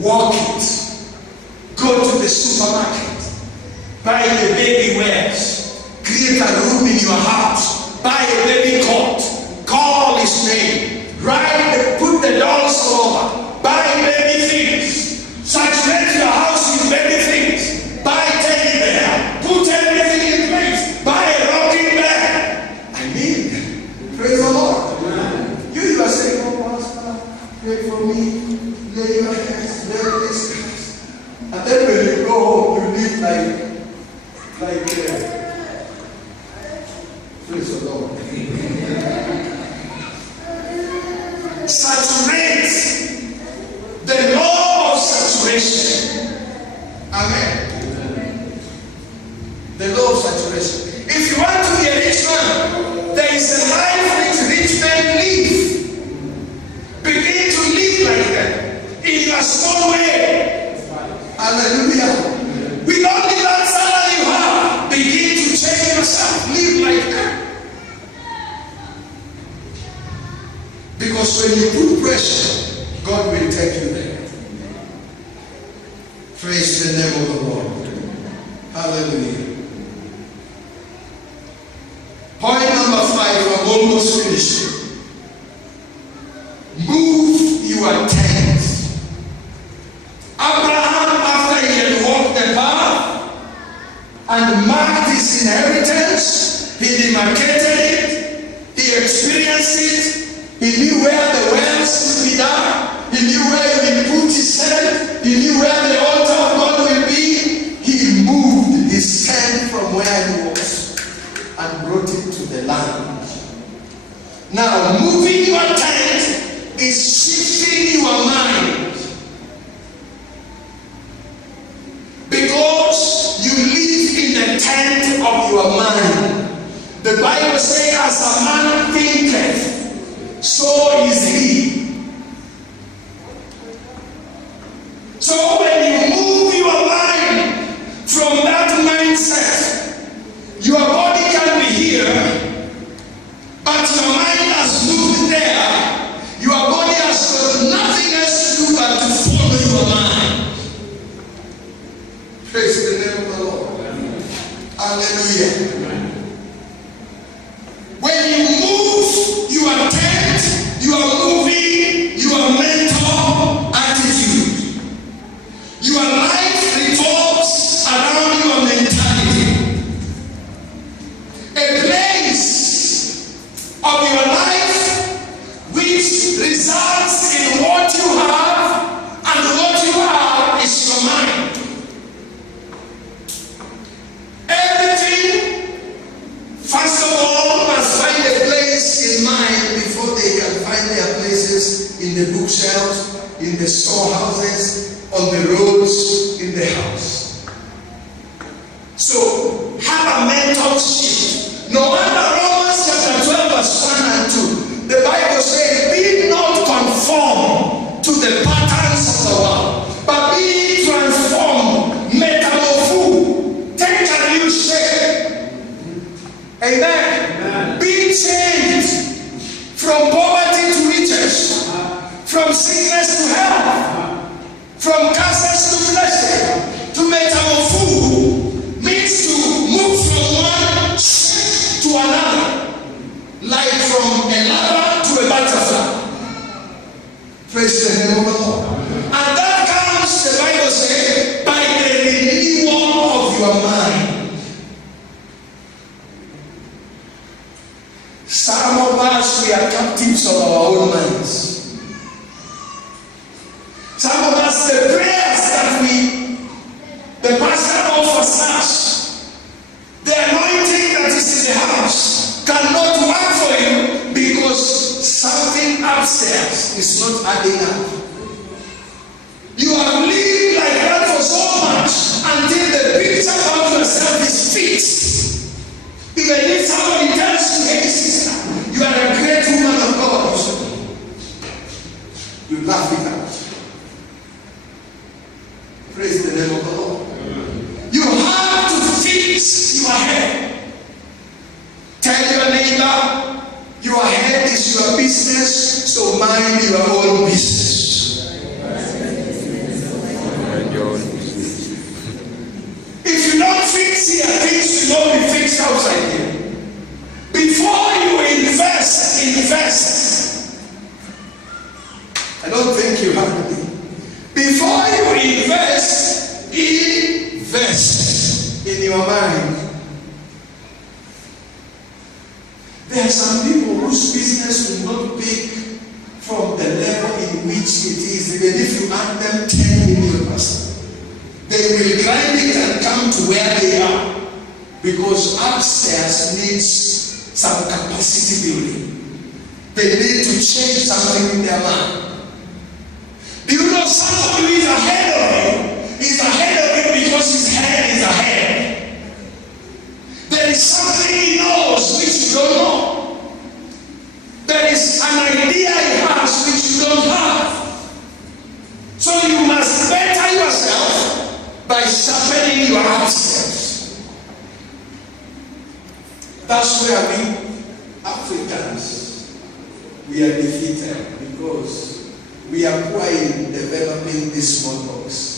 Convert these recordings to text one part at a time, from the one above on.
walk it. Go to the supermarket. Buy the baby wears. Create a room in your house. Buy a baby coat. Call his name. Put the dolls all over. Buy baby things. Saturate your house with baby things. Buy teddy bear. Put everything in place. Buy a rocking bed. I mean, praise the Lord. Amen. You are saying, oh, Pastor, pray for me. Lay your hands, lay this hands. And then when you go home, you live like praise the Lord. Saturate the law of saturation. Amen. The law of saturation. If you want to be a rich man, there is a life which rich men live. Begin to live like that in your small way. Hallelujah. With only that salary you have, begin to change yourself. Live like that. Because when you put pressure, God will take you there. Praise the name of the Lord. Hallelujah. Point number 5, I'm almost finished. Move your tent. Abraham, after he had walked the path and marked his inheritance, he demarcated it, he experienced it. He knew where the wells would be done. He knew where he would put his head. He knew where the altar of God will be. He moved his tent from where he was and brought it to the land. Now, moving your tent is shifting your mind. Because you live in the tent of your mind. The Bible says, as a man thinketh, so is he. So when you move your mind from that mindset, your body can be here, but your mind has moved there. Your body has got nothing else to do but to follow your mind. Praise the name of the Lord. Hallelujah. When you move your tent, you are moving your mental attitude. Your life revolves around your mentality. A place of your life which results in what you have, and what you have is your mind. Everything, first of all, must find a place in mind before they can find their places in the bookshelves, in the storehouses, on the roads, in the house. So, have a mental shift. No wonder Romans chapter 12 verse 1 and 2, the Bible says, be not conformed to the patterns of the world, but be transformed, metamorpho, take a new shape. Amen. Be changed from poverty to riches, from sickness to health, from curses to blessing. To metamorpho means to move from one to another, like from a larva to a butterfly. Praise the name of the Lord. And that comes, the Bible says, by the renewal of your mind. Some of us, we are captives of our own minds. Some of us, the prayers that the pastor offers us, the anointing that is in the house, cannot work for you because something upstairs is not adding up. You have lived like that for so much until the picture of yourself is fixed. Even if somebody tells you, hey sister, you are a great woman of God, you laugh it out. Praise the name of the Lord. You have to fix your head. Tell your neighbor, your head is your business, so mind your own business. verse in your mind. There are some people whose business will not pick from the level in which it is. Even if you add them 10 million percent, they will grind it and come to where they are, because upstairs needs some capacity building. They need to change something in their mind. Do you know somebody who is ahead of you? He's ahead of you because his head is ahead. There is something he knows which you don't know. There is an idea he has which you don't have. So you must better yourself by sharpening your upstairs. That's where we Africans, we are defeated, because we are poor in developing this smallpox.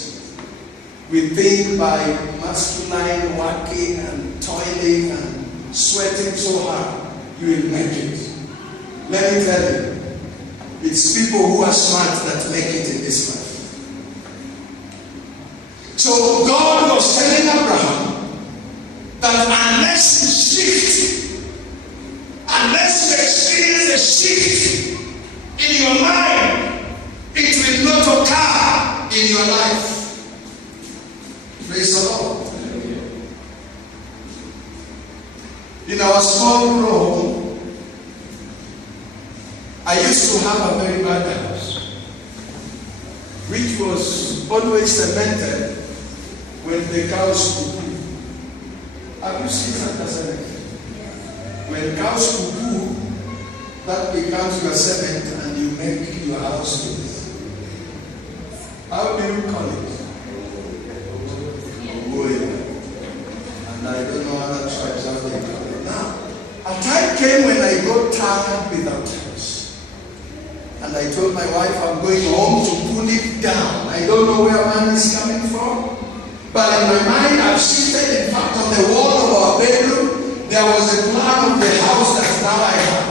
We think by masculine working and toiling and sweating so hard, you will make it. Let me tell you, it's people who are smart that make it in this life. So God was telling Abraham that unless you shift, unless you experience a shift in your mind, it will not occur in your life. Praise the Lord. In our small home, I used to have a very bad house, which was always cemented when the cows poo. Have you seen that cement? When cows poo, that becomes your cement and you make your house with. How do you call it? And I don't know other tribes how they call it. Now, a time came when I got tired without house. And I told my wife I'm going home to pull it down. I don't know where money is coming from. But in my mind, I've shifted. In fact, on the wall of our bedroom, there was a plan of the house that now I have.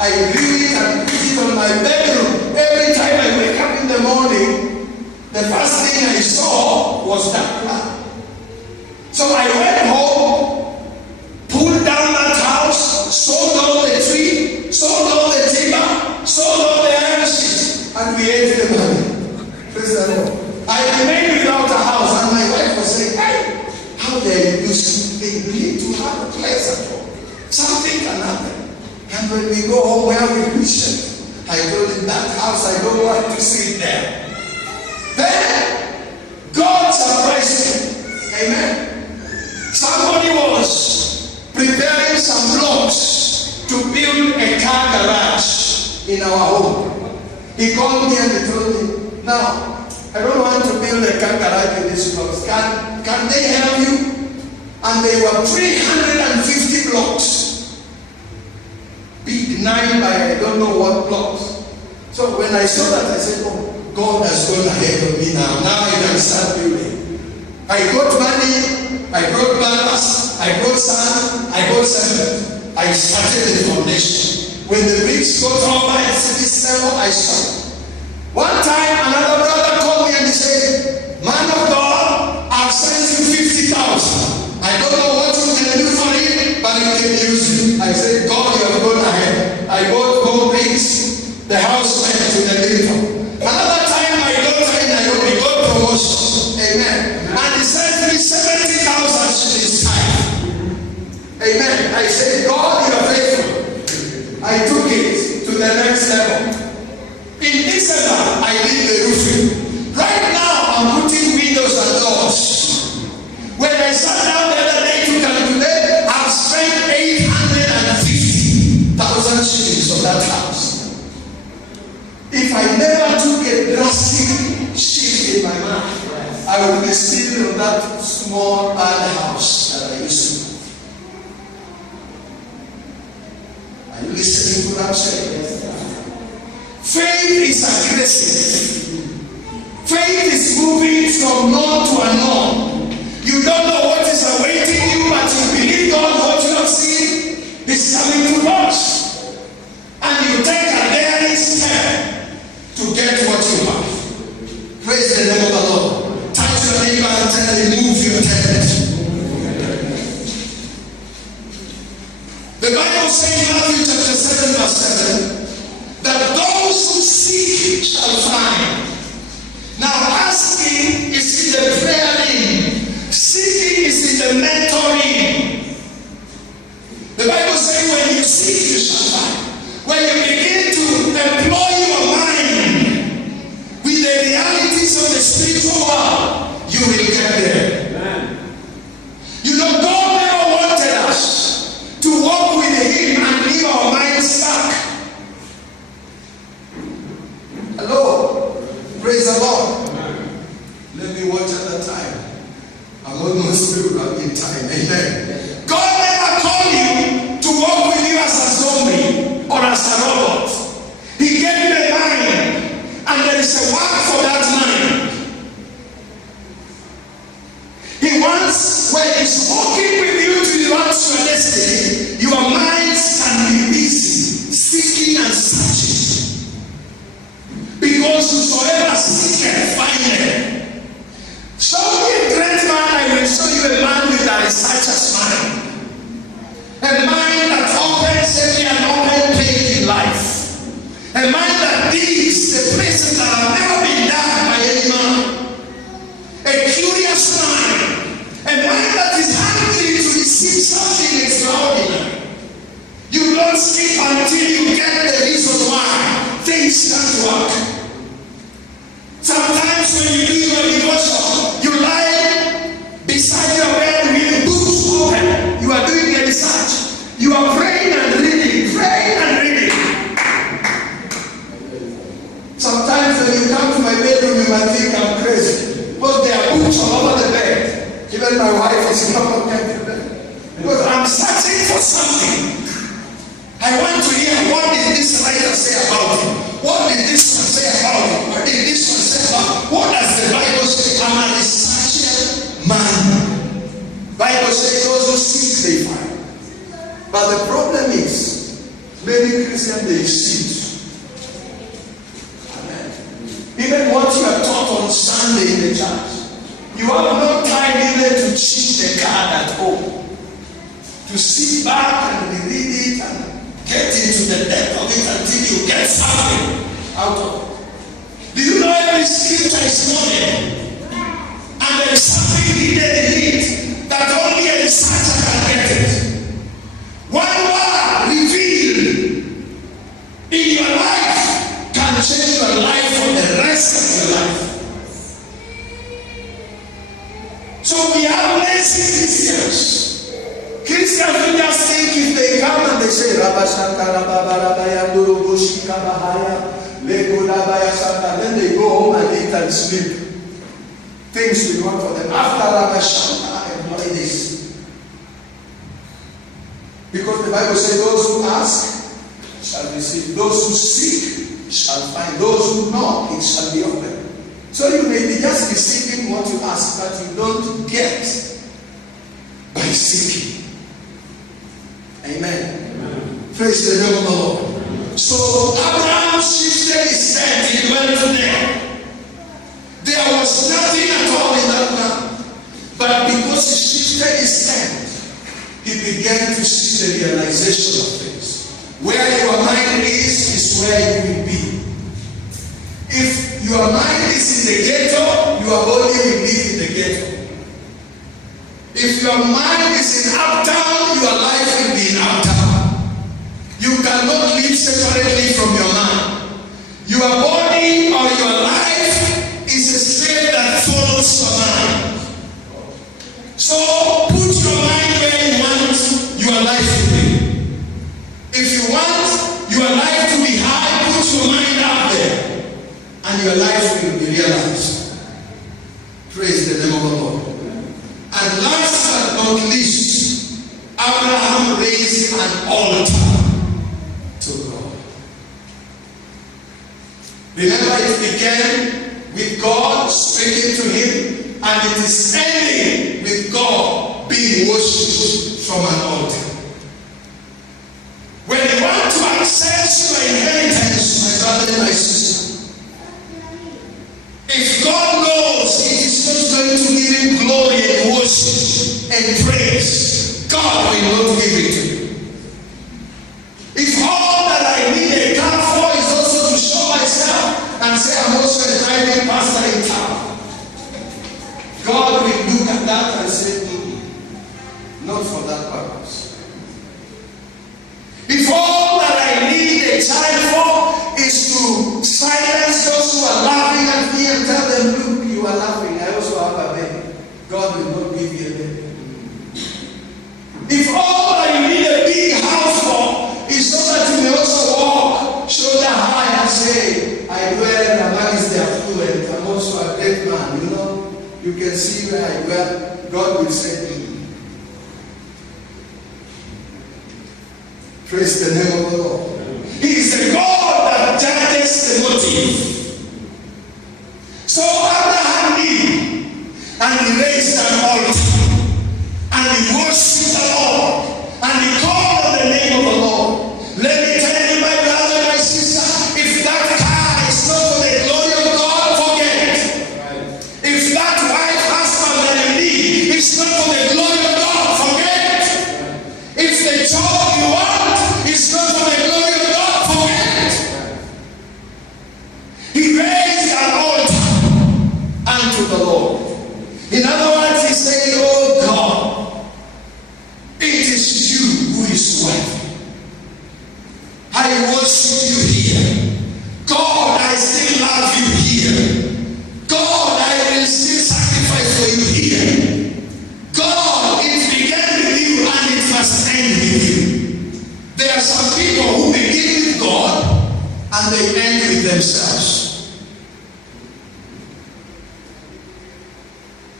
I drew it and put it on my bedroom. Every time I wake up in the morning, the first thing I saw was that plan. So I went home, pulled down that house, sold all the tree, sold all the timber, sold all the iron sheets, and we ate the money. Praise the Lord. I remained without a house, and my wife was saying, hey, how dare you do something? You need to have a place at home. Something can happen. And when we go home, where we vision, I told him that house, I don't want to sit there. Then God surprised me. Amen. Somebody was preparing some blocks to build a car garage in our home. He called me and he told me, now, I don't want to build a car garage in this blocks. Can they help you? And they were 350 blocks. Big 9 by I don't know what blocks. So when I saw that, I said, oh, God has gone ahead of me now. Now I can start building. I got money, I got ballast, I got sand, I got cement. I started the foundation. When the bricks got over this level, I stopped. One time, another brother called me and he said, man of God, I've sent you 50,000. I don't know what you can do for it, but you can use it. I said, God, you have gone ahead. I bought gold bricks. The house went to the living. Another time, my daughter in Nairobi got promotion. Amen. And he sent me 70,000 this time. Amen. I said, God, you are faithful. I took it to the next level. In December, I did the roofing. Right now, I'm putting windows and doors. When I sat down the other day to calculate, I've spent 850,000 shillings on that house. If I never took a drastic shift in my mind, I would be still in that small bad house that I used to. Are you listening to what I'm saying? Faith is aggressive. Faith is moving from known to unknown. You don't know what is awaiting you, but you believe God, what you have seen is coming to pass. And you take a daring step to get what you have. Praise the name of the Lord. Touch your neighbor and tell him, things of the spiritual world, you will get there. Amen. You know, God never wanted us to walk with Him and leave our minds stuck. Hello? Praise the Lord. Amen. Let me watch at that time. I'm almost through in time. Amen. God never called you to walk with you as a zombie or as a robot. He gave you a mind, and there is a work for that mind. He wants, when He's walking with you towards your destiny, your minds can be busy, seeking and searching. Because whosoever seeketh findeth. Show me a great man, I will show you a man with a researcher's mind. A mind that opens every unopened page in life. A mind that digs the places that have never been done by any man. A curious mind. A mind that is hungry to receive something extraordinary. You don't sleep until you get the reason why things start to work. Sometimes when you do your devotion, you lie beside your bed with books open. You are doing a research. You are praying and reading, Sometimes when you come to my bedroom, you might think I'm crazy. Because there are books all over the bed. Even my wife is not okay with them. Because I'm searching for something. I want to hear, what did this writer say about it? What did this one say about it? What did this one say about it? What does the Bible say? I'm a researcher man. Bible says those who seek they find. But the problem is, many Christians they cheat. Amen. Even what you are taught on Sunday in the church, you have no time even to cheat the card at home. To sit back and read it and get into the depth of it until you get something out of it. Do you know every scripture is loaded? And there is something hidden in it that only a researcher can get it. One word revealed in your life can change your life for the rest of your life. So we have lazy Christians. Christians will just think if they come and they say, then they go home and eat and sleep. Things will work for them. After Rabashanta, employ this. Because the Bible says, those who ask shall receive. Those who seek shall find. Those who knock, it shall be opened. So you may be just receiving what you ask, but you don't get by seeking. Amen. Amen. Praise the name of the Lord. So Abraham shifted his tent, he went there. There was nothing at all in that land. But because he shifted his tent, he began to see the realization of things. Where your mind is where you will be. If your mind is in the ghetto, your body will live in the ghetto. If your mind is in uptown, your life will be in uptown. You cannot live separately from your mind. Your body or your life is a slave that follows your mind. So put your mind where you want your life to be. If you want your life to be high, put your mind up there, and your life will be realized. Praise the name of the Lord. And last but not least, Abraham raised an altar to God. Remember, it began with God speaking to him, and it is ending with God being worshipped from an altar. When you want to access your inheritance, my brother and my sister, if God knows it is not going to give him glory and worship and praise, God will not give it to you. If all that I need a car for is also to show myself and say I'm also a driving pastor in town, God will look at that and say, not for that purpose. If all that I need a child for is to silence those who are laughing at me and tell them, God will not give you a baby. If all that you need a big house for is so that you may also walk shoulder high and say, I dwell amongst the affluent, I'm also a great man, you know, you can see where I dwell, God will say, praise the name of the Lord. He is the God that judges the motive. So Abraham knew, and he raised an altar, and he worshipped the Lord, and he called on the name of the Lord. Let me tell you, my brother, my sister, if that car is not for the glory of God, forget it. If that wife, husband that you need is not for the glory of God, forget it. If the job you want is not for the glory of God, forget it. He raised an altar unto the Lord. In other words, he said, oh God, it is you who is worthy. I worship you here. God, I still love you here. God, I will still sacrifice for you here. God, it began with you and it must end with you. There are some people who begin with God and they end with themselves.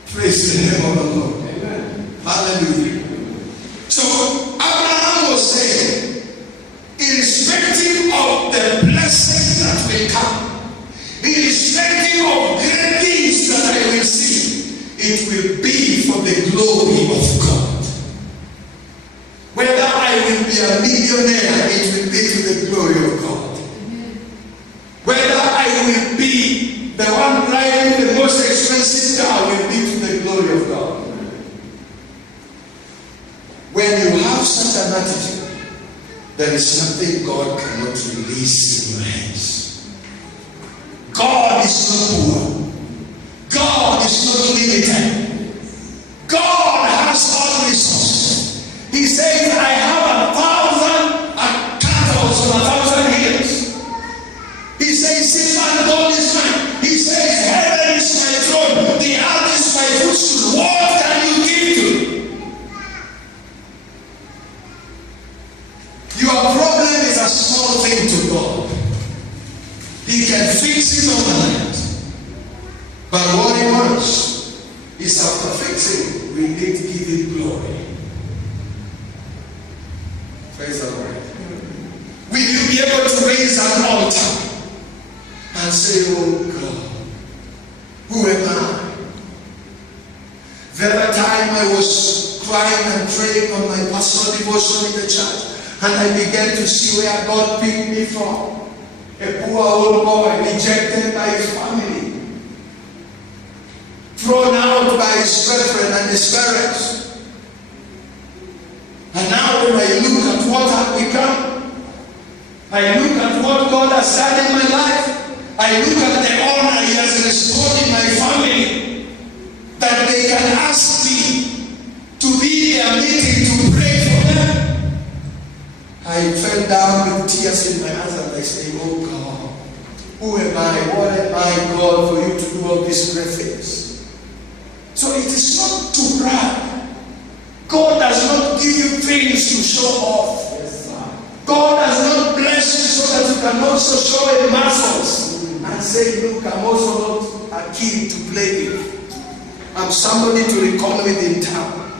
Praise the name of the Lord. Amen. Hallelujah. So Abraham was saying, irrespective of the blessings that will come, irrespective of great things that I will see, it will be for the glory of God. Whether I will be a millionaire, it will be to the glory of God. Whether I will be the one driving the most expensive car, will be to the glory of God. When you have such an attitude, there is nothing God cannot release in your hands. God is not poor. God is not limited. God has all resources. He says, I have 1,000 cattle on 1,000 hills. He says, silver and gold is mine. He says, heaven is my throne. The earth is my footstool. What can you give to? Your problem is a small thing to God. He can fix it overnight. But what he wants is after fixing, we need to give him glory. Praise the Lord. Will you be able to raise an altar and say, oh God, who am I? The other time I was crying and praying on my personal devotion in the church, and I began to see where God picked me from. A poor old boy, rejected by his family, thrown out by his brethren and his parents. And now when I look at what I've become, I look at what God has done in my life, I look at the honor he has restored in my family, that they can ask me to be their meeting to pray for them. I fell down with tears in my eyes and I say, oh God, who am I? What am I, God, for you to do all these great things? So it is not to brag. God does not give you things to show off. God does not bless you so that you can also show your muscles and say, look, I'm also not a kid to play with. I'm somebody to reckon with in town.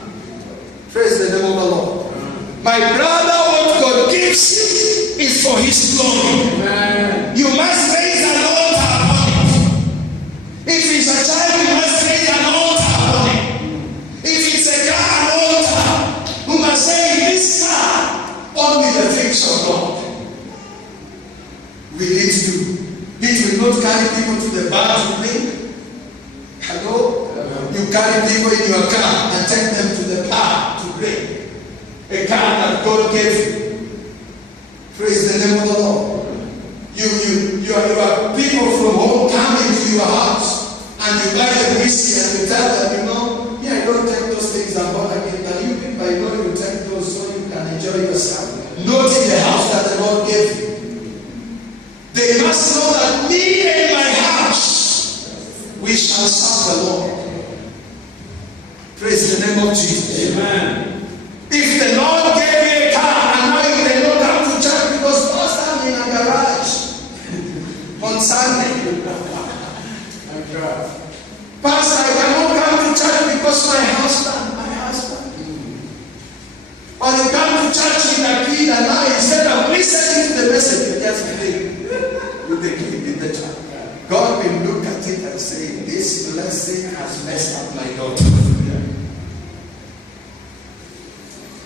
Praise the name of the Lord. My brother, what God gives you is for his glory. Amen. You must raise an altar upon it. If it's a child, you must raise an altar upon it. If it's a car, an altar. You must say, in this car, only the things of God will it do. It will not carry people to the bar to drink. Hello? You carry people in your car and take them to the bar to drink. A car that God gave you. Praise the name of the Lord. You are people from home coming to your house and you buy the whiskey and you tell them, I don't take those things I'm born again. But you people, I know you take those so you can enjoy yourself. Not in the house that the Lord gave you. They must know that me and my house, we shall serve the Lord. Praise the name of Jesus. Amen. If the Lord gave me a car and now you cannot come to church because Pastor, I'm in a garage on Sunday. Pastor, I cannot come to church because my husband. Or you come to church with a kid and now instead of listening to the message, you just play with the kid in the church. God will look at it and say, this blessing has messed up my daughter.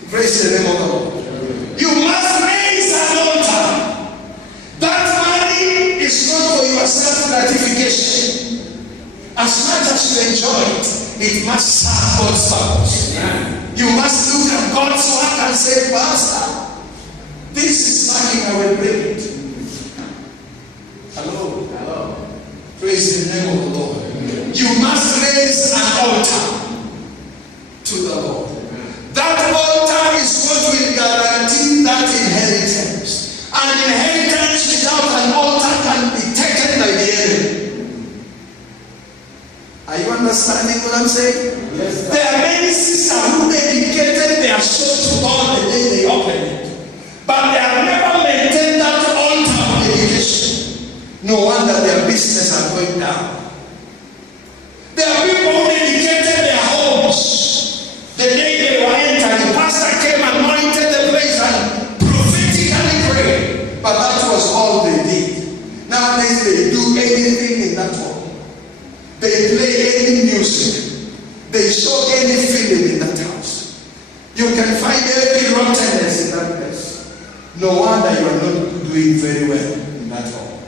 Praise the name of the Lord. You must raise an altar. That money is not for your self-gratification. As much as you enjoy it, it must serve God's purpose. You must look at God's work and say, Pastor, this is money, I will bring it. Hello? Hello? Praise the name of the Lord. You must raise an altar to the Lord. That altar is what will guarantee that inheritance. An inheritance without an altar can be taken by the enemy. Are you understanding what I'm saying? Yes. There are many sisters who dedicated their soul to God the day they opened it. But they have never maintained that altar of dedication. No wonder their business are going down. There are people who dedicated their homes the day they were entering. The pastor came and anointed the place and prophetically prayed. But that was all they did. Nowadays they do anything in that home. They play any music. They show any film in that house. You can find every rottenness in that place. No wonder you are not doing very well in that home.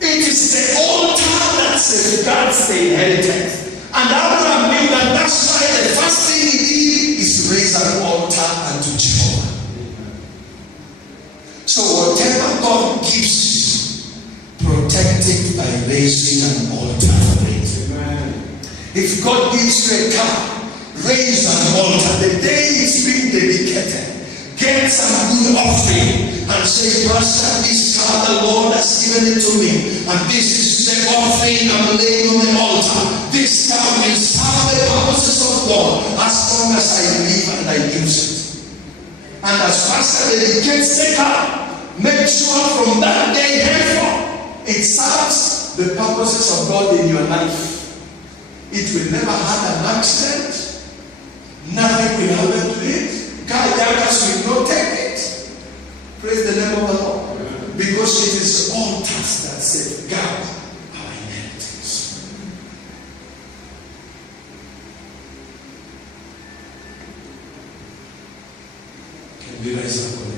It is the altar that safeguards the inheritance. And Abraham knew that that's why the first thing he did is raise an altar unto Jehovah. So whatever God gives you, protect it by raising an altar. If God gives you a car, raise an altar. The day it's being dedicated, get some good offering and say, Pastor, this car the Lord has given it to me, and this is the offering I'm laying on the altar. This car will serve the purposes of God as long as I live and I use it. And as Pastor dedicates the car, make sure from that day henceforth it serves the purposes of God in your life. It will never have an accident. Nothing will happen to it. Car jackers will not take it. Praise the name of the Lord. Because it is altars that safeguard our inheritance. Can we rise up on the